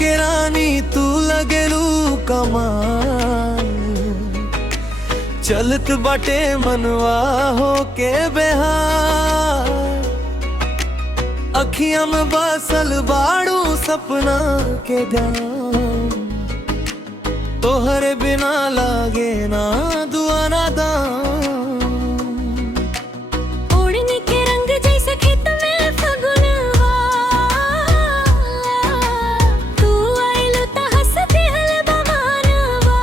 के रानी तू लगेलू कमाल, चलत बाटे मनवा हो के बेहाल। अखियां में बसल बाड़ू सपना के गाँव, तोहरे बिना लागे ना दुआ ना दाम। ओढ़नी के रंग जैसे खेत में फगुनवा, तू आइलू त हंस दिहल बमानवा।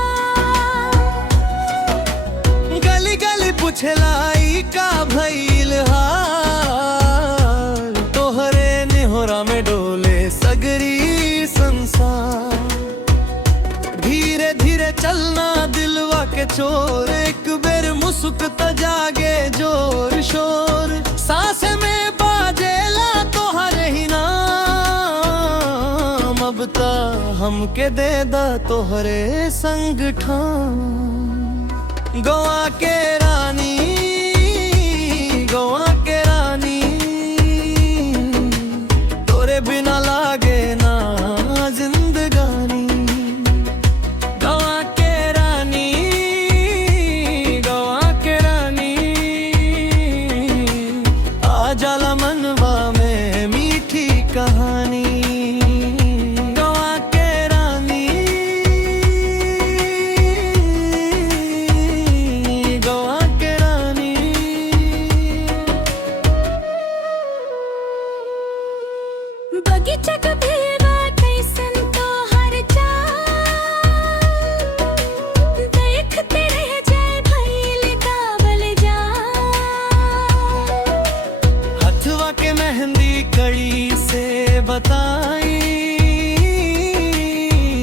गली गली पुछलाई का भइल हाल, तोहरे निहोरा में डोले सगरी संसार। धीरे धीरे चलना दिलवा के चोर, एक बेर मुस्क त जागे जोर शोर। सांस में बाजेला तोहरे ही नाम, अब ता हमके दे दा तोहरे संग ठाम। गोवा के रानी, गोवा के रानी, तोरे बिना लागे ना जिंदगानी। गोवा के रानी, गोवा के रानी, आ जाला मनवा में मीठी कहानी। गोवा के रानी, गोवा के रानी। बगीचा का भेवा कैसन तोहर चाल, देखते रह जाए भइल काबल जान। हथवा के मेहंदी कड़ी से बताई,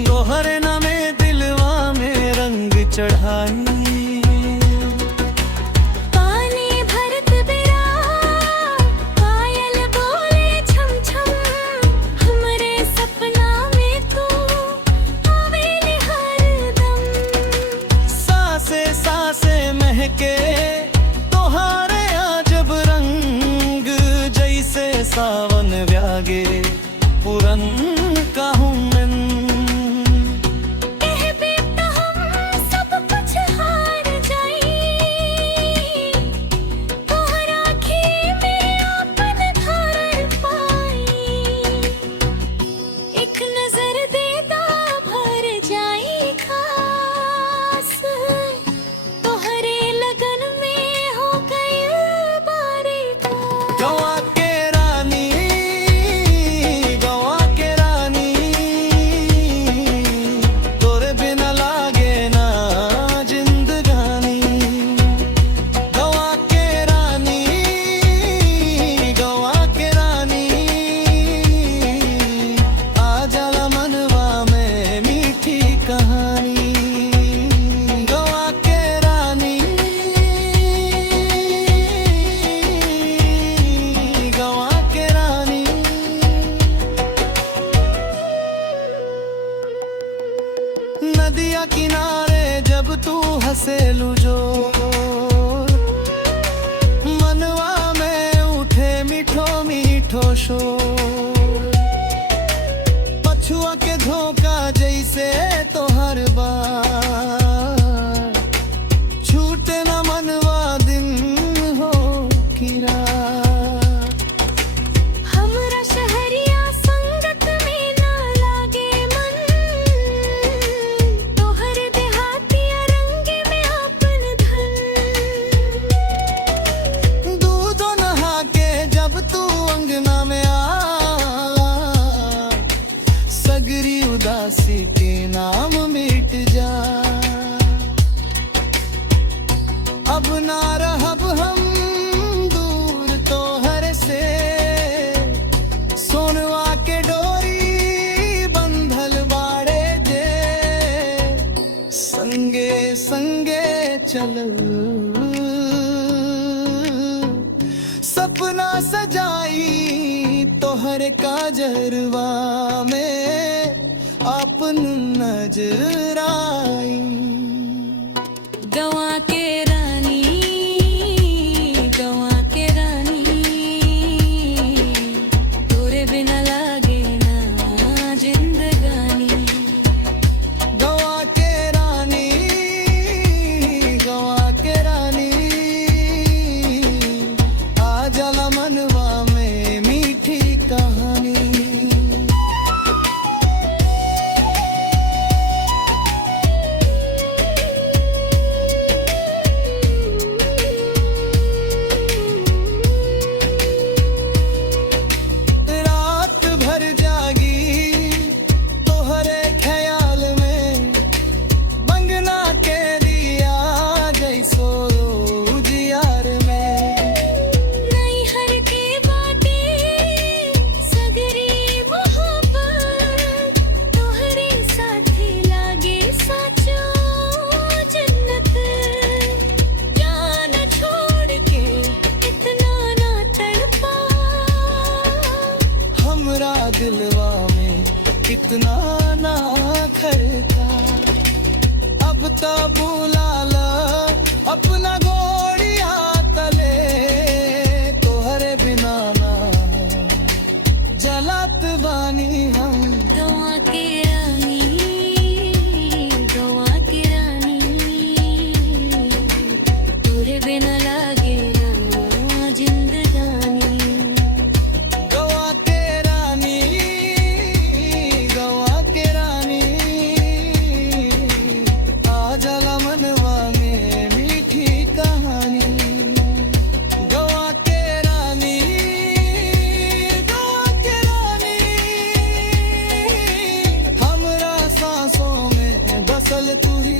तोहरे नामे दिलवा में रंग चढ़ाई। पानी भरत बिरा पायल बोले छम छम, हमरे सपना में तू आवेली हरदम। सांसे सांसे महके तोहारे आजब रंग, जैसे सावन व्यागे पुरन कहूँ मैं। एह बेटा हम सब कुछ हार जाई, तोहरा आँखी में आपन धार पाई। एक नजर देदा भर जाई खास, तोहरे लगन में हो गई बारी खास। गोवा के रानी, गोवा के रानी, तोरे बिना लागे ना जिंदगानी। गोवा के रानी, गोवा के रानी, आ जाला मनवा में मीठी कहानी। गोवा के रानी, गोवा के रानी। नदिया किनारे जब तू हंसेलू जो, मनवा में उठे मीठो मीठो शोर। पछुआ के धोखा जैसे तो हर बार, छूटे न मनवा दिन हो की रात। हमरा शहरिया संगत में ना लागे मन, तोहर देहातिया रंग में आपन धन। दूधो नहा के जब तू अंगना में आ, सगरी उदासी के नाम मिट जा। अब ना रहब हम दूर तोहर से, सोनवा के डोरी बंधल बाड़े जे, संगे संगे चलल सपना सजाई। तोहर काजरवा में अपन नजर आई। गवा के रानी, गवा के रानी, तोरे बिना लागे ना जिंदगानी। इतना ना खरता अब तो बुला ला अपना गोड़िया तले तोहरे बिना ना जलत बानी हम गवा के रानी गवा के रानी तोरे बिना लागे ना जिंदगानी गवा के रानी गवा के रानी आ जला मनवा में मीठी कहानी गवा के रानी गवा के रानी हमरा सांसों में बसल तू ही